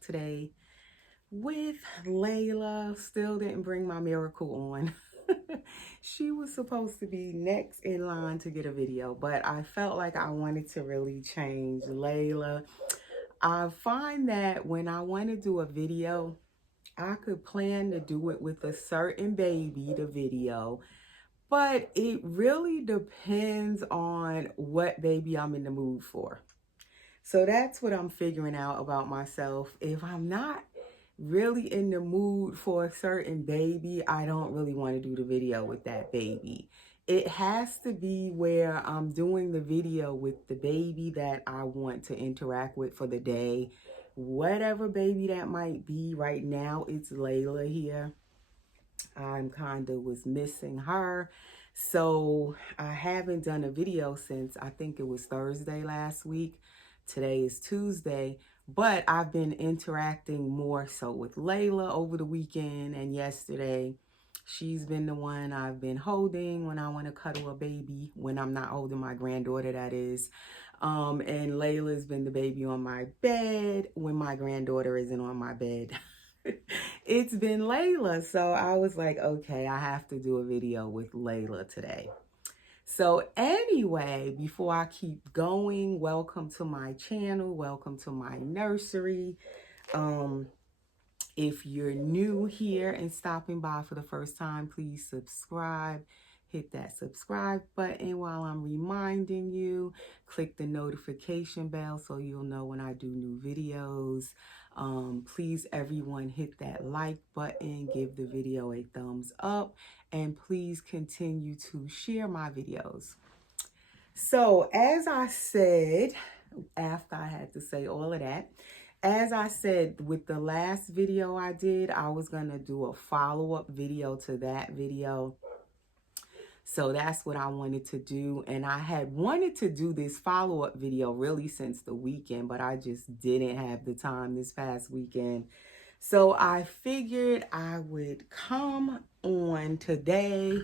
back today with Laila. Still didn't bring my miracle on. She was supposed to be next in line to get a video, but I felt like I wanted to really change Laila. I find that when I want to do a video, I could plan to do it with a certain baby, the video, but it really depends on what baby I'm in the mood for. So that's what I'm figuring out about myself. If I'm not really in the mood for a certain baby, I don't really want to do the video with that baby. It has to be where I'm doing the video with the baby that I want to interact with for the day. Whatever baby that might be. Right now, it's Laila here. I'm kind of was missing her. So I haven't done a video since I think it was Thursday last week. Today is Tuesday, but I've been interacting more so with Laila over the weekend and yesterday. She's been the one I've been holding when I want to cuddle a baby, when I'm not holding my granddaughter, that is. And Layla's been the baby on my bed when my granddaughter isn't on my bed. It's been Laila. So I was like, okay, I have to do a video with Laila today. So anyway, before I keep going, welcome to my channel. Welcome to my nursery. If you're new here and stopping by for the first time, please subscribe. Hit that subscribe button while I'm reminding you. Click the notification bell so you'll know when I do new videos. Please, everyone, hit that like button. Give the video a thumbs up. And please continue to share my videos. So, as I said, after I had to say all of that, as I said, with the last video I did, I was going to do a follow-up video to that video. So that's what I wanted to do. And I had wanted to do this follow-up video really since the weekend, but I just didn't have the time this past weekend. So I figured I would come on today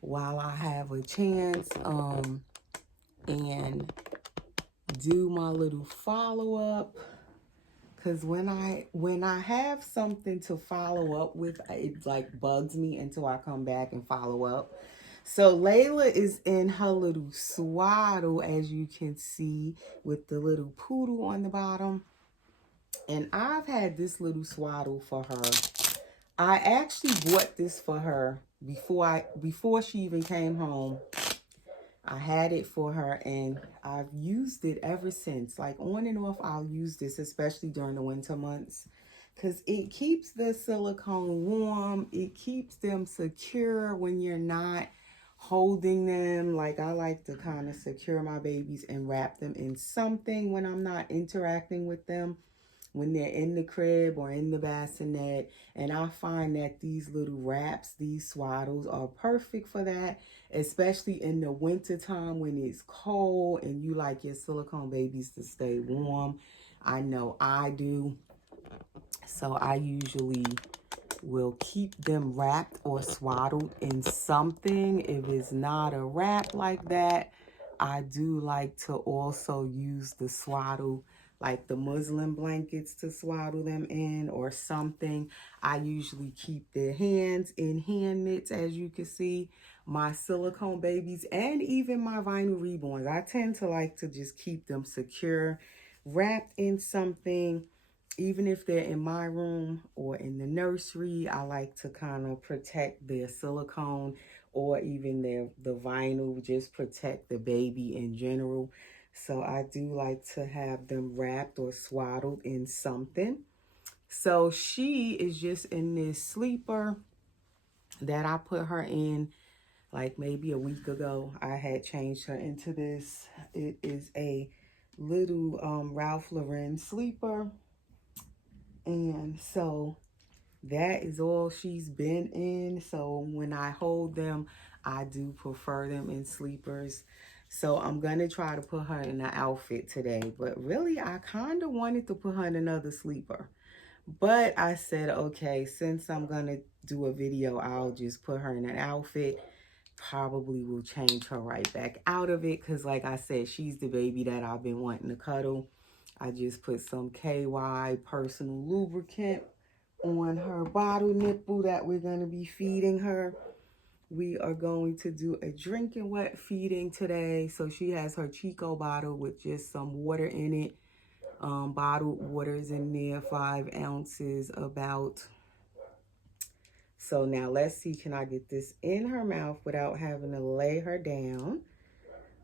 while I have a chance and do my little follow-up. Because when I have something to follow up with, it like bugs me until I come back and follow up. So Laila is in her little swaddle, as you can see, with the little poodle on the bottom. And I've had this little swaddle for her. I actually bought this for her before she even came home. I had it for her and I've used it ever since. Like on and off, I'll use this, especially during the winter months, because it keeps the silicone warm. It keeps them secure when you're not holding them. Like I like to kind of secure my babies and wrap them in something when I'm not interacting with them, when they're in the crib or in the bassinet. And I find that these little wraps, these swaddles are perfect for that, especially in the winter time when it's cold and you like your silicone babies to stay warm. I know I do. So I usually will keep them wrapped or swaddled in something. If it's not a wrap like that, I do like to also use the swaddle, like the muslin blankets to swaddle them in or something. I usually keep their hands in hand mitts, as you can see. My silicone babies and even my vinyl reborns, I tend to like to just keep them secure, wrapped in something. Even if they're in my room or in the nursery, I like to kind of protect their silicone or even the vinyl, just protect the baby in general. So I do like to have them wrapped or swaddled in something. So she is just in this sleeper that I put her in like maybe a week ago. I had changed her into this. It is a little Ralph Lauren sleeper. And so that is all she's been in. So when I hold them, I do prefer them in sleepers. So I'm going to try to put her in an outfit today. But really, I kind of wanted to put her in another sleeper. But I said, okay, since I'm going to do a video, I'll just put her in an outfit. Probably will change her right back out of it. Because like I said, she's the baby that I've been wanting to cuddle. I just put some KY personal lubricant on her bottle nipple that we're going to be feeding her. We are going to do a drinking wet feeding today. So she has her Chico bottle with just some water in it. Bottled water is in there, 5 ounces about. So now let's see, can I get this in her mouth without having to lay her down?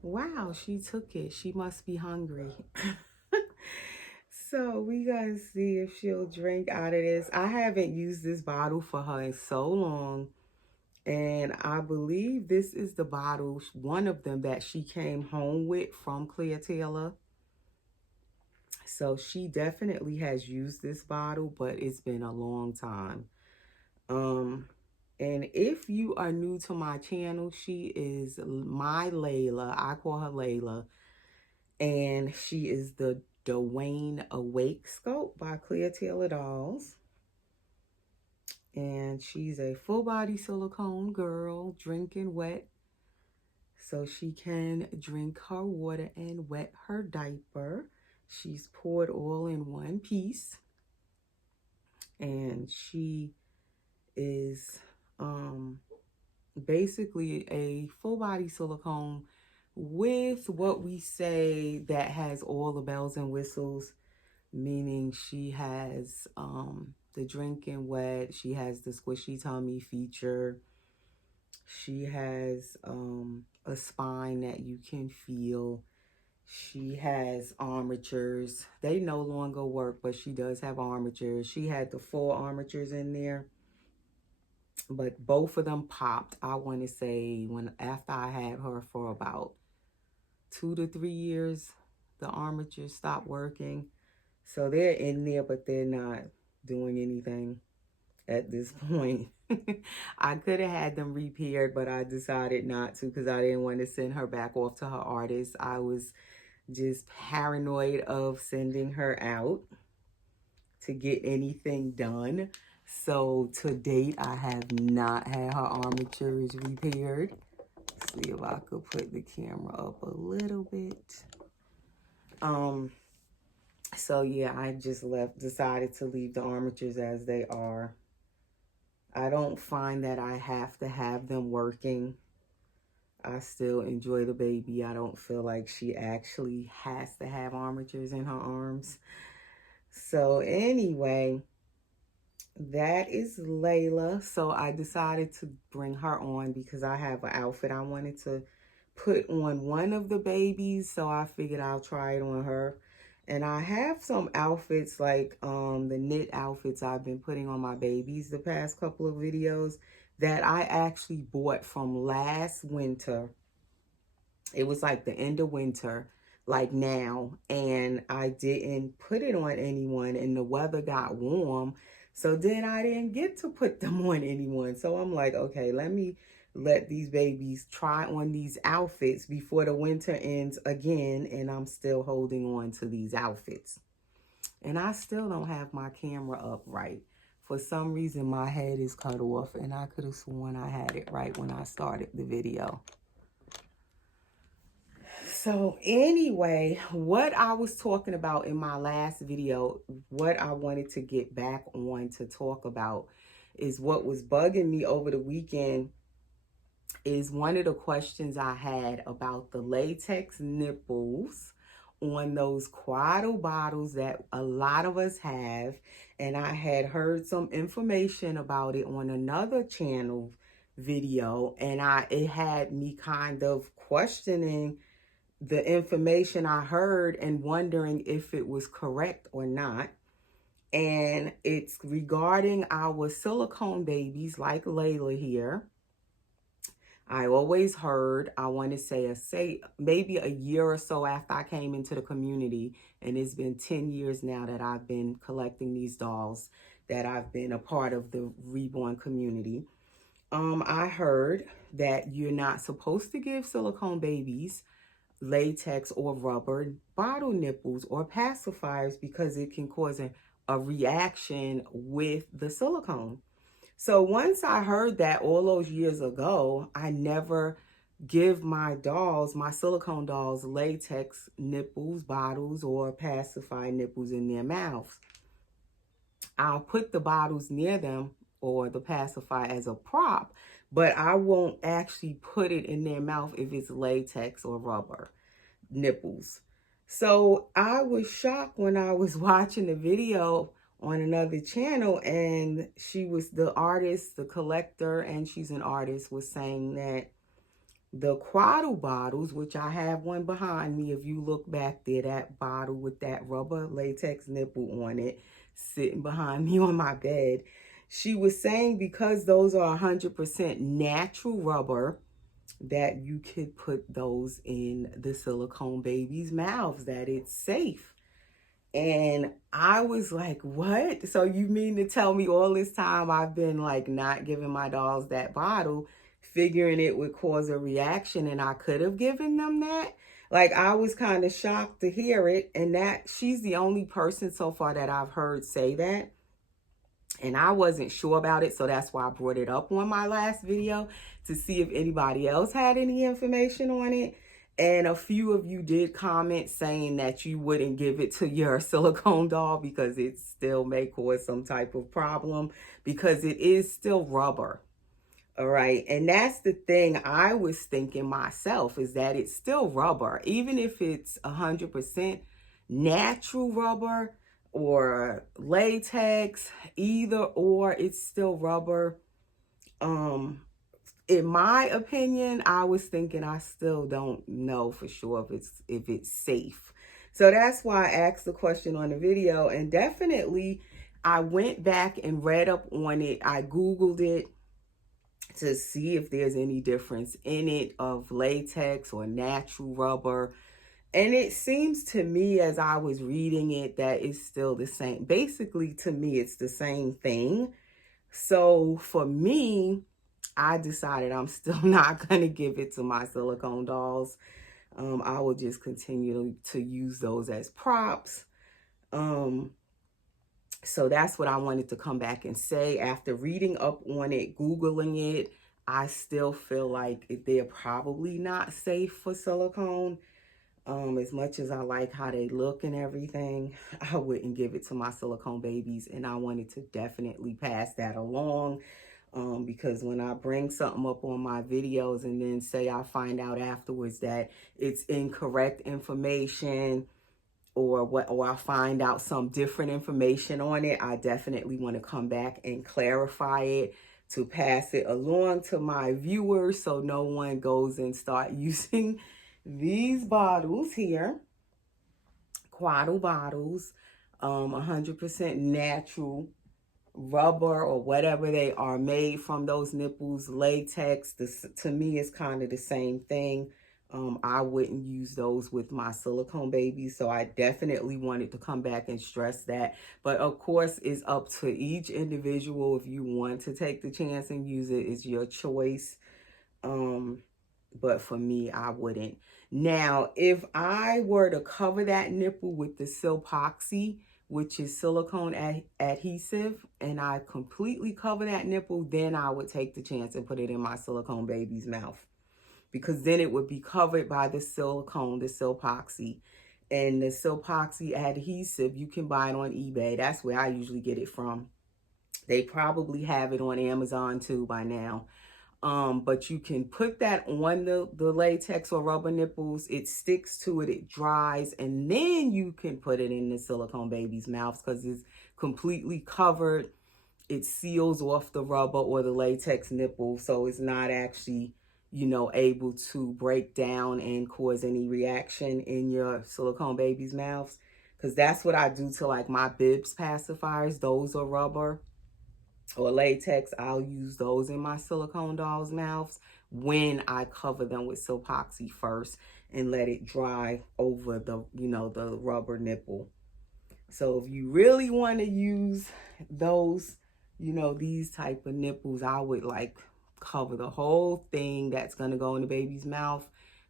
Wow, she took it. She must be hungry. So we gotta see if she'll drink out of this. I haven't used this bottle for her in so long. And I believe this is the bottle, one of them that she came home with from Clear Taylor. So she definitely has used this bottle, but it's been a long time. And if you are new to my channel, she is my Laila. I call her Laila. And she is the Dwayne Awake Scope by Clear Taylor Dolls. And she's a full body silicone girl, drinking wet. So she can drink her water and wet her diaper. She's poured all in one piece. And she is basically a full body silicone with what we say that has all the bells and whistles, meaning she has the drinking wet, she has the squishy tummy feature, she has a spine that you can feel, she has armatures. They no longer work, but she does have armatures. She had the 4 armatures in there, but both of them popped. I want to say after I had her for about 2 to 3 years, the armatures stopped working. So they're in there, but they're not doing anything at this point. I could have had them repaired, but I decided not to because I didn't want to send her back off to her artist. I was just paranoid of sending her out to get anything done. So to date, I have not had her armatures repaired. Let's see if I could put the camera up a little bit. So yeah, I just decided to leave the armatures as they are. I don't find that I have to have them working. I still enjoy the baby. I don't feel like she actually has to have armatures in her arms. So anyway, that is Laila. So I decided to bring her on because I have an outfit I wanted to put on one of the babies. So I figured I'll try it on her. And I have some outfits like the knit outfits I've been putting on my babies the past couple of videos that I actually bought from last winter. It was like the end of winter, like now, and I didn't put it on anyone and the weather got warm. So then I didn't get to put them on anyone. So I'm like, okay, let me let these babies try on these outfits before the winter ends again, and I'm still holding on to these outfits. And I still don't have my camera up right. For some reason, my head is cut off, and I could have sworn I had it right when I started the video. So anyway, what I was talking about in my last video, what I wanted to get back on to talk about is what was bugging me over the weekend is one of the questions I had about the latex nipples on those Quaddle bottles that a lot of us have. And I had heard some information about it on another channel video, and it had me kind of questioning the information I heard and wondering if it was correct or not. And it's regarding our silicone babies like Laila here. I always heard, I want to say maybe a year or so after I came into the community, and it's been 10 years now that I've been collecting these dolls, that I've been a part of the reborn community. I heard that you're not supposed to give silicone babies latex or rubber bottle nipples or pacifiers because it can cause a reaction with the silicone. So once I heard that all those years ago, I never give my dolls, my silicone dolls, latex nipples, bottles, or pacifier nipples in their mouths. I'll put the bottles near them or the pacifier as a prop, but I won't actually put it in their mouth if it's latex or rubber nipples. So I was shocked when I was watching the video on another channel, and she was the artist, the collector, and she's an artist, was saying that the Quaddle bottles, which I have one behind me, if you look back there, that bottle with that rubber latex nipple on it, sitting behind me on my bed, she was saying because those are 100% natural rubber, that you could put those in the silicone babies' mouths, that it's safe. And I was like, what? So you mean to tell me all this time I've been like not giving my dolls that bottle, figuring it would cause a reaction, and I could have given them that? Like, I was kind of shocked to hear it. And that she's the only person so far that I've heard say that. And I wasn't sure about it, so that's why I brought it up on my last video to see if anybody else had any information on it. And a few of you did comment saying that you wouldn't give it to your silicone doll because it still may cause some type of problem because it is still rubber. All right. And that's the thing I was thinking myself, is that it's still rubber. Even if it's 100% natural rubber or latex, either or, it's still rubber. In my opinion, I was thinking I still don't know for sure if it's safe. So that's why I asked the question on the video, and definitely I went back and read up on it. I Googled it to see if there's any difference in it of latex or natural rubber. And it seems to me, as I was reading it, that it's still the same. Basically, to me, it's the same thing. So for me, I decided I'm still not going to give it to my silicone dolls. I will just continue to use those as props. So that's what I wanted to come back and say. After reading up on it, Googling it, I still feel like they're probably not safe for silicone. As much as I like how they look and everything, I wouldn't give it to my silicone babies. And I wanted to definitely pass that along. Because when I bring something up on my videos and then say I find out afterwards that it's incorrect information, or I find out some different information on it, I definitely want to come back and clarify it to pass it along to my viewers, so no one goes and start using these bottles here, Quaddle bottles, 100% natural rubber or whatever they are made from, those nipples, latex. This, to me, is kind of the same thing. I wouldn't use those with my silicone babies, so I definitely wanted to come back and stress that. But of course, it's up to each individual. If you want to take the chance and use it, it's your choice. But for me, I wouldn't. Now, if I were to cover that nipple with the Silpoxy, which is silicone adhesive, and I completely cover that nipple, then I would take the chance and put it in my silicone baby's mouth, because then it would be covered by the silicone, the Silpoxy. And the Silpoxy adhesive, you can buy it on eBay. That's where I usually get it from. They probably have it on Amazon too by now. But you can put that on the latex or rubber nipples. It sticks to it, it dries, and then you can put it in the silicone baby's mouth because it's completely covered. It seals off the rubber or the latex nipple, so it's not actually, you know, able to break down and cause any reaction in your silicone baby's mouths. Because that's what I do to like my bibs pacifiers. Those are rubber or latex. I'll use those in my silicone dolls' mouths when I cover them with Silpoxy first and let it dry over the, you know, the rubber nipple. So if you really want to use those, you know, these type of nipples, I would like cover the whole thing that's going to go in the baby's mouth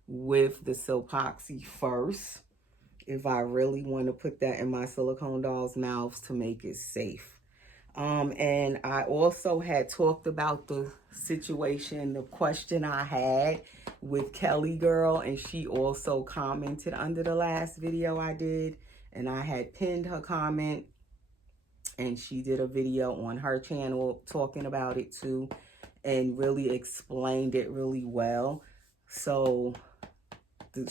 with the Silpoxy first, if I really want to put that in my silicone dolls' mouths to make it safe. And I also had talked about the situation, the question I had with Kellie girl, and she also commented under the last video I did, and I had pinned her comment, and she did a video on her channel talking about it too, and really explained it really well. So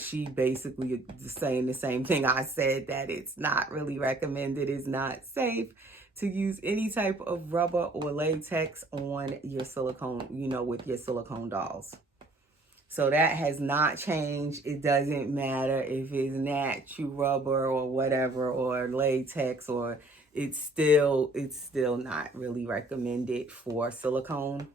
she basically is saying the same thing I said, that it's not really recommended, it's not safe to use any type of rubber or latex on your silicone, you know, with your silicone dolls. So that has not changed. It doesn't matter if it's natural rubber or whatever, or latex, or it's still not really recommended for silicone.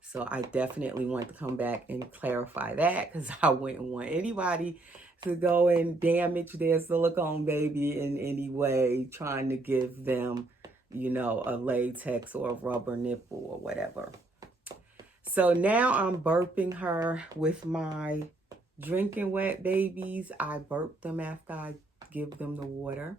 So I definitely want to come back and clarify that, because I wouldn't want anybody to go and damage their silicone baby in any way, trying to give them, you know, a latex or a rubber nipple or whatever. So now I'm burping her with my drinking wet babies. I burp them after I give them the water.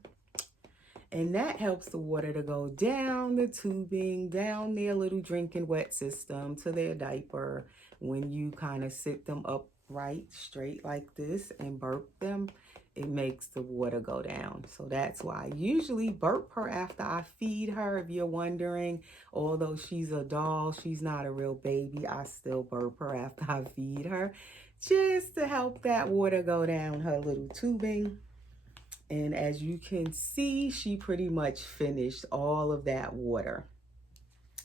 And that helps the water to go down the tubing, down their little drinking wet system to their diaper. When you kind of sit them upright, straight like this, and burp them, it makes the water go down. So that's why I usually burp her after I feed her. If you're wondering, although she's a doll, she's not a real baby, I still burp her after I feed her, just to help that water go down her little tubing. And as you can see, she pretty much finished all of that water.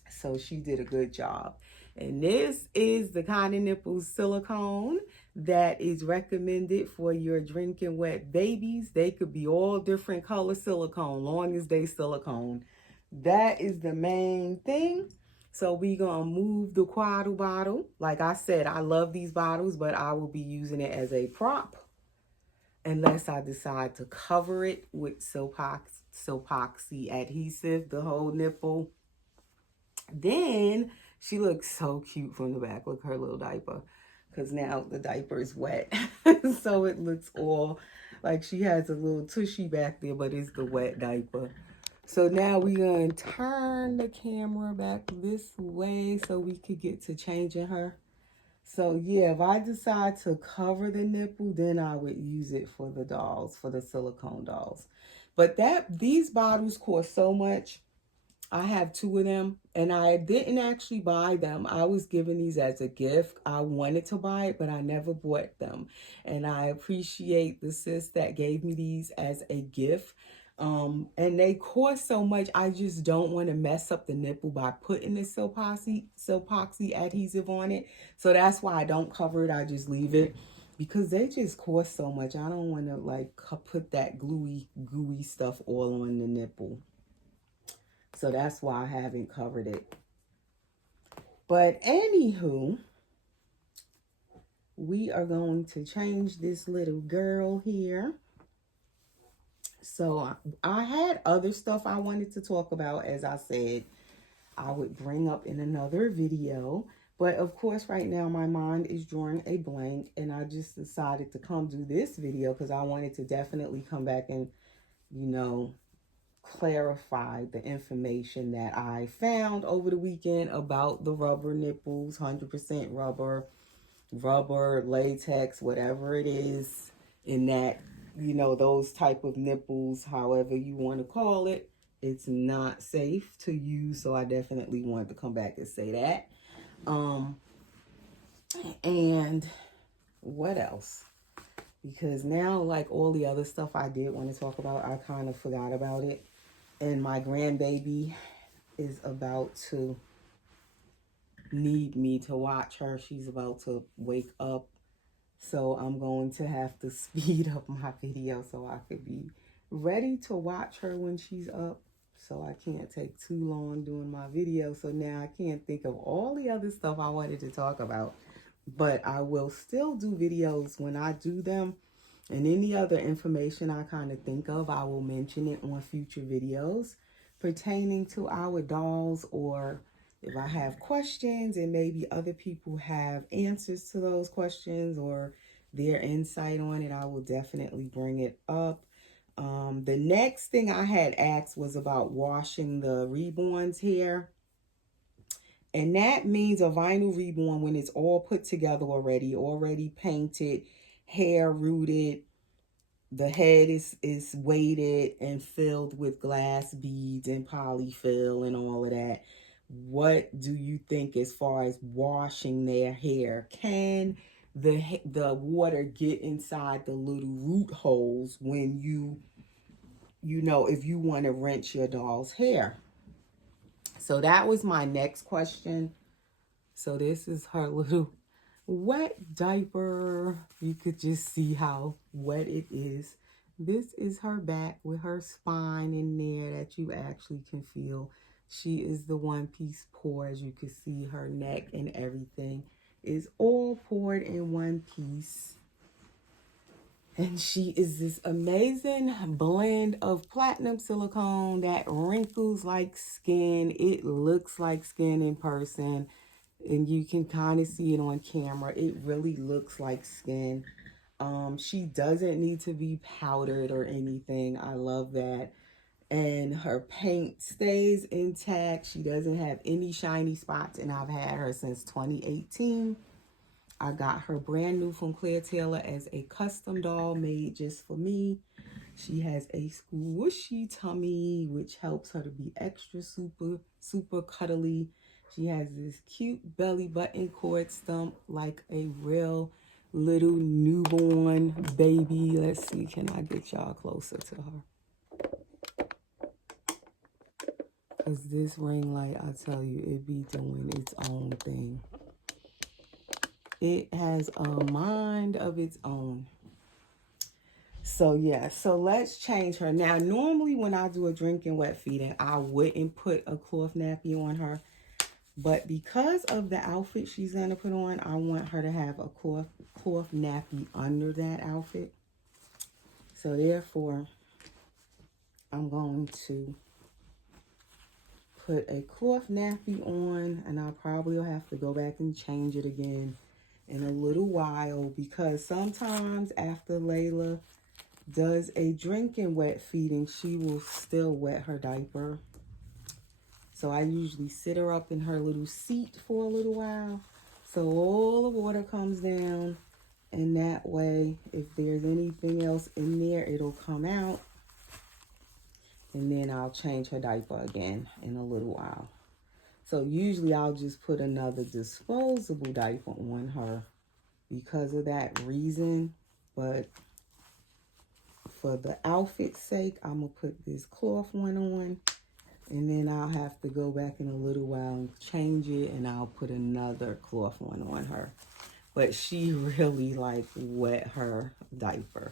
So she did a good job. And this is the kind of nipple silicone that is recommended for your drinking wet babies. They could be all different color silicone, long as they silicone. That is the main thing. So we gonna move the swaddle bottle. Like I said, I love these bottles, but I will be using it as a prop, unless I decide to cover it with silpoxy adhesive, the whole nipple. Then she looks so cute from the back. Look, her little diaper, because now the diaper is wet. So it looks all like she has a little tushy back there, but it's the wet diaper. So now we're going to turn the camera back this way so we could get to changing her. So yeah, if I decide to cover the nipple, then I would use it for the dolls, for the silicone dolls. But these bottles cost so much. I have 2 of them, and I didn't actually buy them. I was given these as a gift. I wanted to buy it, but I never bought them. And I appreciate the sis that gave me these as a gift. And they cost so much, I just don't want to mess up the nipple by putting the silpoxy adhesive on it. So that's why I don't cover it. I just leave it, because they just cost so much. I don't want to like put that gooey stuff all on the nipple. So that's why I haven't covered it. But anywho, we are going to change this little girl here. So I had other stuff I wanted to talk about, as I said, I would bring up in another video. But of course, right now, my mind is drawing a blank, and I just decided to come do this video because I wanted to definitely come back and, you know, clarify the information that I found over the weekend about the rubber nipples, 100% rubber, latex, whatever it is in that, you know, those type of nipples, however you want to call it, it's not safe to use. So I definitely wanted to come back and say that. And what else? Because now, like all the other stuff I did want to talk about, I kind of forgot about it. And my grandbaby is about to need me to watch her. She's about to wake up. So I'm going to have to speed up my video so I could be ready to watch her when she's up. So I can't take too long doing my video. So now I can't think of all the other stuff I wanted to talk about. But I will still do videos when I do them. And any other information I kind of think of, I will mention it on future videos pertaining to our dolls, or if I have questions and maybe other people have answers to those questions or their insight on it, I will definitely bring it up. The next thing I had asked was about washing the reborn's hair. And that means a vinyl reborn when it's all put together already painted, hair rooted, the head is weighted and filled with glass beads and polyfill and all of that. What do you think as far as washing their hair? Can the water get inside the little root holes when you know, if you want to rinse your doll's hair? So that was my next question. So this is her little wet diaper. You could just see how wet it is. This is her back with her spine in there that you actually can feel. She is the one piece pour. As you can see, her neck and everything is all poured in one piece. And she is this amazing blend of platinum silicone that wrinkles like skin. It looks like skin in person, and you can kind of see it on camera. It really looks like skin. She doesn't need to be powdered or anything. I love that. And her paint stays intact. She doesn't have any shiny spots, and I've had her since 2018. I got her brand new from Claire Taylor as a custom doll made just for me. She has a squishy tummy, which helps her to be extra super cuddly. She has this cute belly button cord stump like a real little newborn baby. Let's see, can I get y'all closer to her? Because this ring light, I tell you, it be doing its own thing. It has a mind of its own. So yeah, so let's change her. Now, normally when I do a drinking wet feeding, I wouldn't put a cloth nappy on her. But because of the outfit she's going to put on, I want her to have a cloth nappy under that outfit. So therefore, I'm going to put a cloth nappy on, and I probably will have to go back and change it again in a little while, because sometimes after Laila does a drinking wet feeding, she will still wet her diaper. So I usually sit her up in her little seat for a little while so all the water comes down, and that way if there's anything else in there, it'll come out, and then I'll change her diaper again in a little while. So usually I'll just put another disposable diaper on her because of that reason, but for the outfit's sake, I'm going to put this cloth one on, and then I'll have to go back in a little while and change it, and I'll put another cloth one on her. But she really wet her diaper.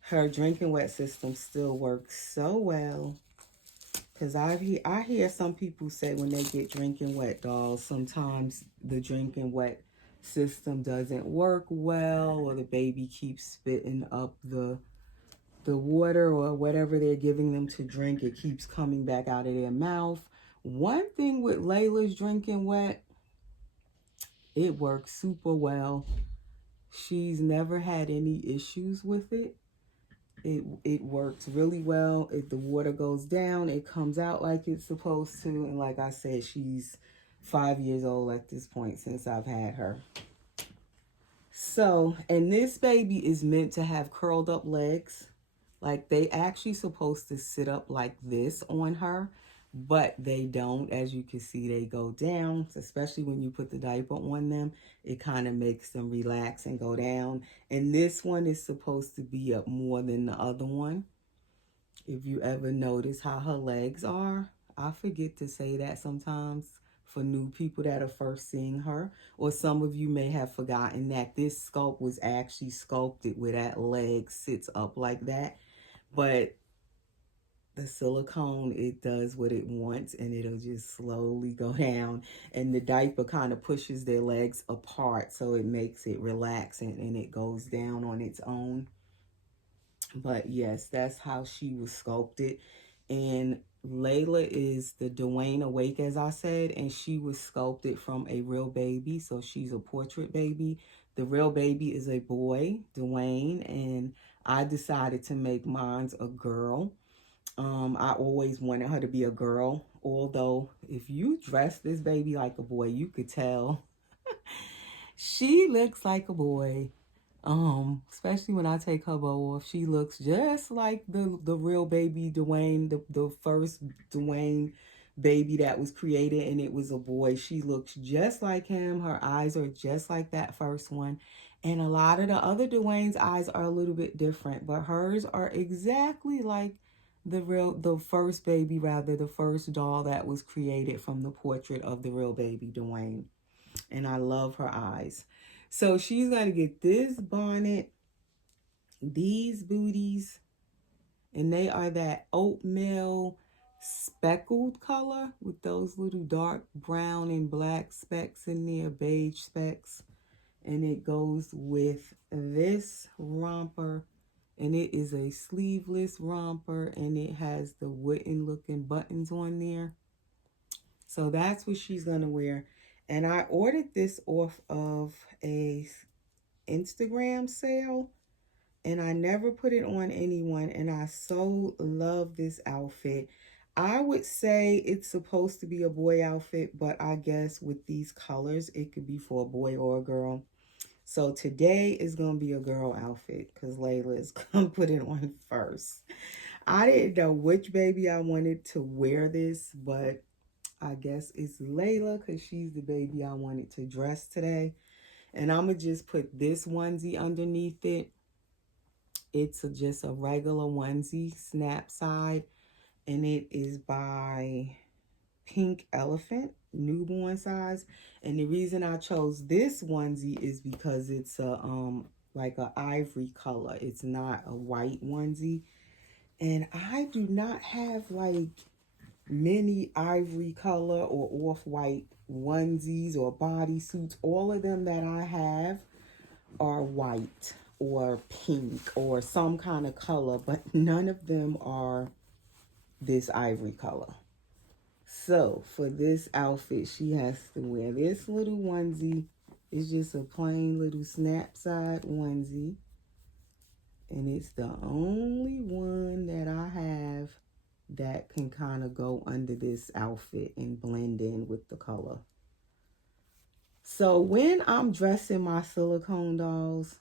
Her drinking wet system still works so well. Because I hear some people say when they get drinking wet dolls, sometimes the drinking wet system doesn't work well, or the baby keeps spitting up the water or whatever they're giving them to drink. It keeps coming back out of their mouth. One thing with Laila's drinking wet, it works super well. She's never had any issues with it. It works really well. If the water goes down, it comes out like it's supposed to. And like I said, she's 5 years old at this point since I've had her. So, and this baby is meant to have curled up legs. Like, they actually supposed to sit up like this on her, but they don't. As you can see, they go down, especially when you put the diaper on them. It kind of makes them relax and go down. And this one is supposed to be up more than the other one. If you ever notice how her legs are, I forget to say that sometimes for new people that are first seeing her, or some of you may have forgotten that this sculpt was actually sculpted where that leg sits up like that. But the silicone, it does what it wants, and it'll just slowly go down. And the diaper kind of pushes their legs apart, so it makes it relax, and it goes down on its own. But yes, that's how she was sculpted. And Laila is the Dwayne awake, as I said, and she was sculpted from a real baby. So she's a portrait baby. The real baby is a boy, Dwayne, and I decided to make mine a girl. I always wanted her to be a girl, although if you dress this baby like a boy, you could tell she looks like a boy. Especially when I take her bow off, she looks just like the real baby Dwayne, the first Dwayne baby that was created, and it was a boy. She looks just like him. Her eyes are just like that first one. And a lot of the other Dwayne's eyes are a little bit different, but hers are exactly like the first baby, rather, the first doll that was created from the portrait of the real baby Dwayne. And I love her eyes. So she's going to get this bonnet, these booties, and they are that oatmeal speckled color with those little dark brown and black specks in there, beige specks. And it goes with this romper, and it is a sleeveless romper, and it has the wooden looking buttons on there. So that's what she's going to wear. And I ordered this off of a Instagram sale, and I never put it on anyone, and I so love this outfit. I would say it's supposed to be a boy outfit, but I guess with these colors, it could be for a boy or a girl. So today is going to be a girl outfit because Laila is going to put it on first. I didn't know which baby I wanted to wear this, but I guess it's Laila because she's the baby I wanted to dress today. And I'm going to just put this onesie underneath it. It's just a regular onesie, snap side. And it is by Pink Elephant, newborn size. And the reason I chose this onesie is because it's a like a ivory color. It's not a white onesie. And I do not have like many ivory color or off-white onesies or bodysuits. All of them that I have are white or pink or some kind of color, but none of them are this ivory color. So for this outfit, she has to wear this little onesie. It's just a plain little snap side onesie. And it's the only one that I have that can kind of go under this outfit and blend in with the color. So when I'm dressing my silicone dolls,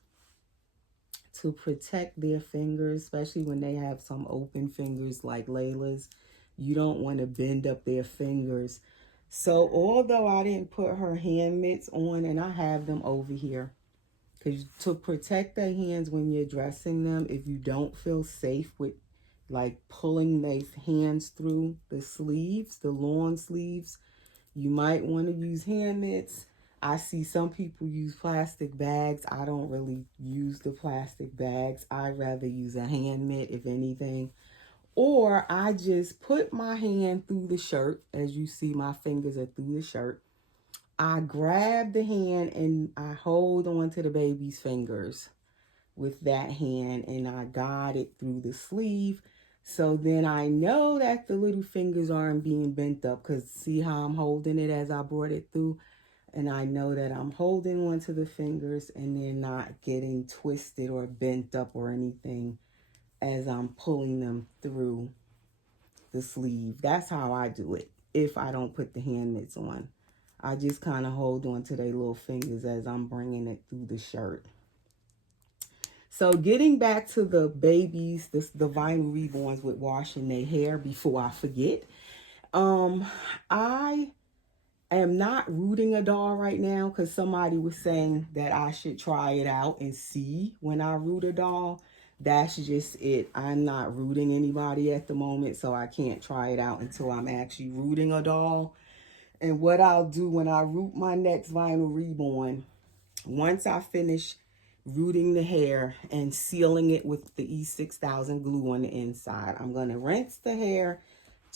to protect their fingers, especially when they have some open fingers like Laila's, you don't want to bend up their fingers. So although I didn't put her hand mitts on, and I have them over here, because to protect their hands when you're dressing them, if you don't feel safe with like pulling their hands through the sleeves, the long sleeves, you might want to use hand mitts. I see some people use plastic bags. I don't really use the plastic bags. I'd rather use a hand mitt, if anything. Or I just put my hand through the shirt. As you see, my fingers are through the shirt. I grab the hand and I hold on to the baby's fingers with that hand, and I guide it through the sleeve. So then I know that the little fingers aren't being bent up, because see how I'm holding it as I brought it through? And I know that I'm holding on to the fingers and they're not getting twisted or bent up or anything as I'm pulling them through the sleeve. That's how I do it if I don't put the hand mitts on. I just kind of hold on to their little fingers as I'm bringing it through the shirt. So getting back to the babies, the vinyl reborns with washing their hair before I forget. I am not rooting a doll right now because somebody was saying that I should try it out and see when I root a doll. That's just it. I'm not rooting anybody at the moment, so I can't try it out until I'm actually rooting a doll. And what I'll do when I root my next vinyl reborn, once I finish rooting the hair and sealing it with the E6000 glue on the inside, I'm going to rinse the hair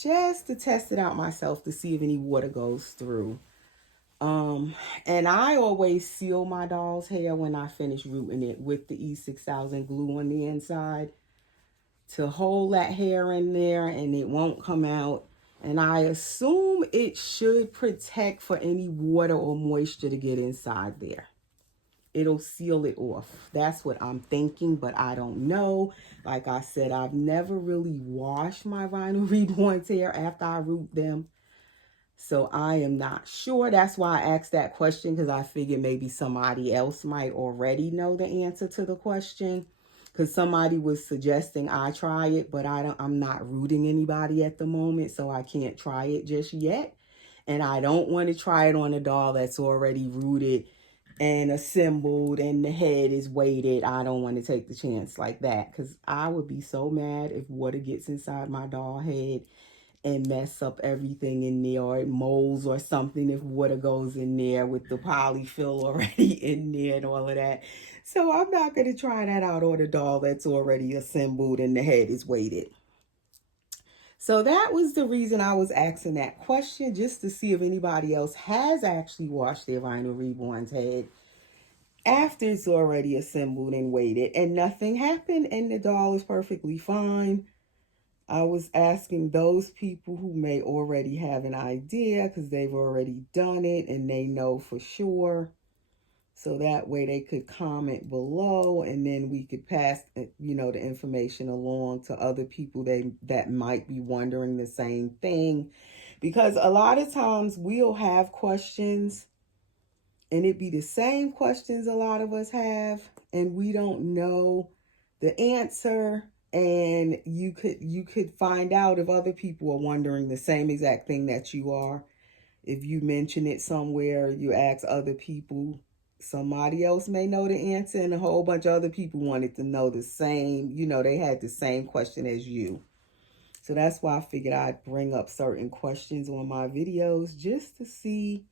just to test it out myself to see if any water goes through. And I always seal my doll's hair when I finish rooting it with the E6000 glue on the inside to hold that hair in there and it won't come out. And I assume it should protect for any water or moisture to get inside there. it'll seal it off. That's what I'm thinking, but I don't know. Like I said, I've never really washed my vinyl reborn's hair after I root them. So I am not sure. That's why I asked that question, because I figured maybe somebody else might already know the answer to the question. Because somebody was suggesting I try it, but I'm not rooting anybody at the moment, so I can't try it just yet. And I don't want to try it on a doll that's already rooted and assembled and the head is weighted. I don't want to take the chance like that, because I would be so mad if water gets inside my doll head and mess up everything in there, or it molds or something if water goes in there with the polyfill already in there and all of that. So I'm not going to try that out on a doll that's already assembled and the head is weighted. So that was the reason I was asking that question, just to see if anybody else has actually washed their vinyl reborn's head after it's already assembled and weighted and nothing happened and the doll is perfectly fine. I was asking those people who may already have an idea, because they've already done it and they know for sure. So that way they could comment below, and then we could pass, the information along to other people that might be wondering the same thing. Because a lot of times we'll have questions and it be the same questions a lot of us have, and we don't know the answer. And you could find out if other people are wondering the same exact thing that you are. If you mention it somewhere, you ask other people, somebody else may know the answer, and a whole bunch of other people wanted to know the same, they had the same question as you. So that's why I figured I'd bring up certain questions on my videos, just to see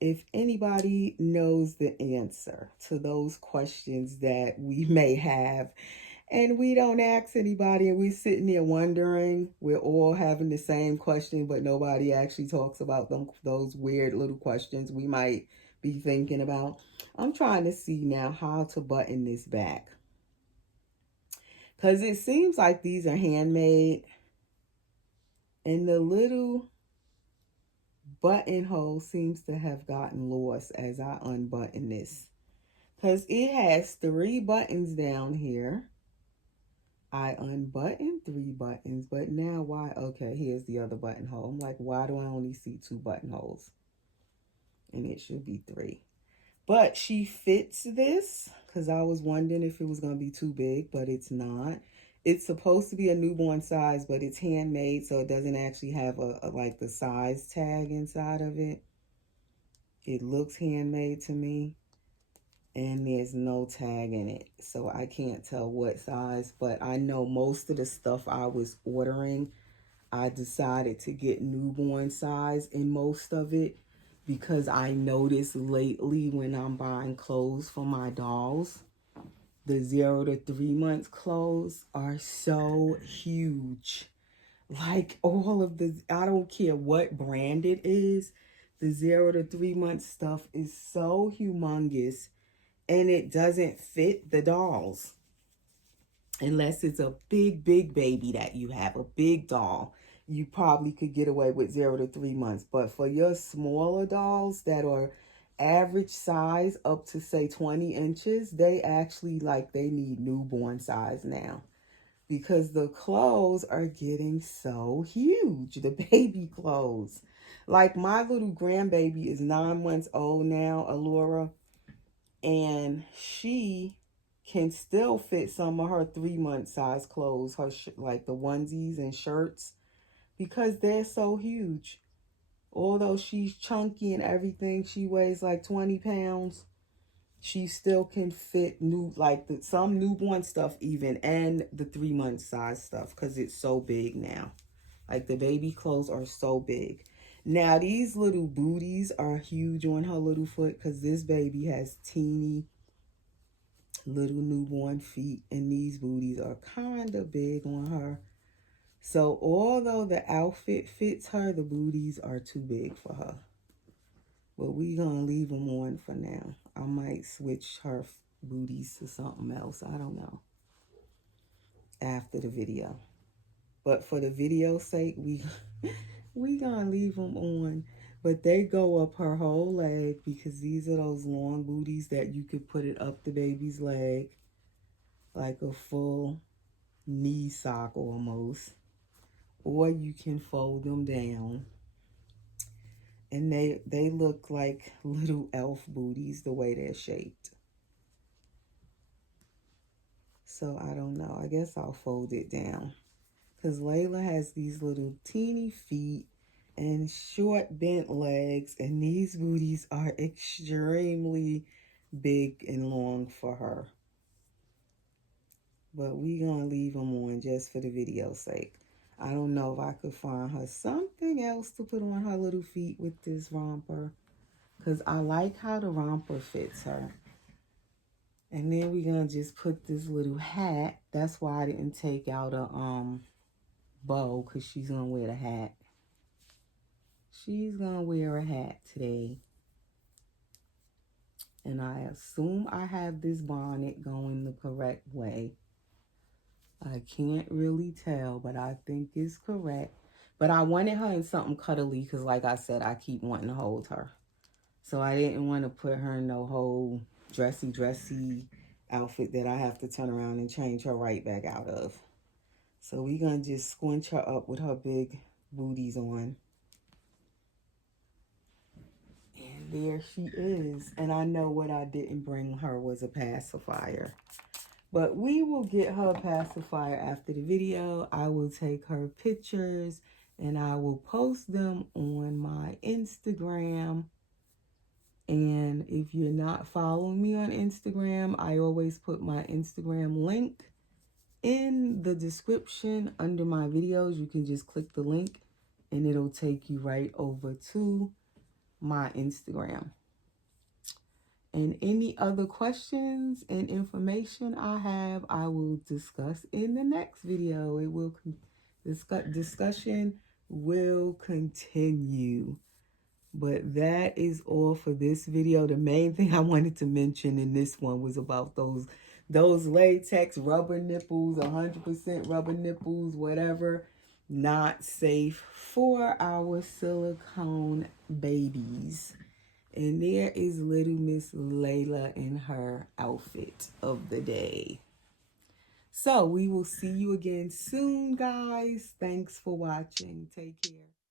if anybody knows the answer to those questions that we may have. And we don't ask anybody, and we're sitting there wondering. We're all having the same question, but nobody actually talks about those weird little questions we might be thinking about. I'm trying to see now how to button this back, because it seems like these are handmade, and the little buttonhole seems to have gotten lost as I unbutton this, because it has 3 buttons down here. I unbuttoned 3 buttons, but now why? Okay, here's the other buttonhole. I'm like, why do I only see 2 buttonholes? And it should be 3. But she fits this, because I was wondering if it was going to be too big, but it's not. It's supposed to be a newborn size, but it's handmade, so it doesn't actually have a like the size tag inside of it. It looks handmade to me, and there's no tag in it, so I can't tell what size. But I know most of the stuff I was ordering, I decided to get newborn size in most of it, because I noticed lately when I'm buying clothes for my dolls, the 0 to 3 months clothes are so huge. Like all of the, I don't care what brand it is, the 0 to 3 months stuff is so humongous, and it doesn't fit the dolls. Unless it's a big, big baby that you have, a big doll, you probably could get away with 0 to 3 months. But for your smaller dolls that are average size up to say 20 inches, they actually they need newborn size now, because the clothes are getting so huge, the baby clothes. Like my little grandbaby is 9 months old now, Alora, and she can still fit some of her 3-month size clothes, her like the onesies and shirts, because they're so huge. Although she's chunky and everything, she weighs like 20 pounds. She still can fit some newborn stuff even, and the 3-month size stuff, because it's so big now. Like the baby clothes are so big. Now these little booties are huge on her little foot, because this baby has teeny little newborn feet, and these booties are kind of big on her. So although the outfit fits her, the booties are too big for her. But we gonna leave them on for now. I might switch her booties to something else. I don't know. After the video. But for the video's sake, we gonna leave them on. But they go up her whole leg because these are those long booties that you could put it up the baby's leg like a full knee sock almost. Or you can fold them down. And they look like little elf booties the way they're shaped. So I don't know. I guess I'll fold it down. Because Laila has these little teeny feet and short bent legs. And these booties are extremely big and long for her. But we're going to leave them on just for the video's sake. I don't know if I could find her something else to put on her little feet with this romper. Because I like how the romper fits her. And then we're going to just put this little hat. That's why I didn't take out a bow, because she's going to wear the hat. She's going to wear a hat today. And I assume I have this bonnet going the correct way. I can't really tell, but I think it's correct. But I wanted her in something cuddly because, like I said, I keep wanting to hold her. So I didn't want to put her in no whole dressy outfit that I have to turn around and change her right back out of. So we're going to just squinch her up with her big booties on. And there she is. And I know what I didn't bring her was a pacifier. But we will get her a pacifier after the video. I will take her pictures and I will post them on my Instagram. And if you're not following me on Instagram, I always put my Instagram link in the description under my videos. You can just click the link and it'll take you right over to my Instagram. And any other questions and information I have, I will discuss in the next video. It will discussion will continue. But that is all for this video. The main thing I wanted to mention in this one was about those latex rubber nipples, 100% rubber nipples, whatever. Not safe for our silicone babies. And there is little Miss Laila in her outfit of the day. So we will see you again soon, guys. Thanks for watching. Take care.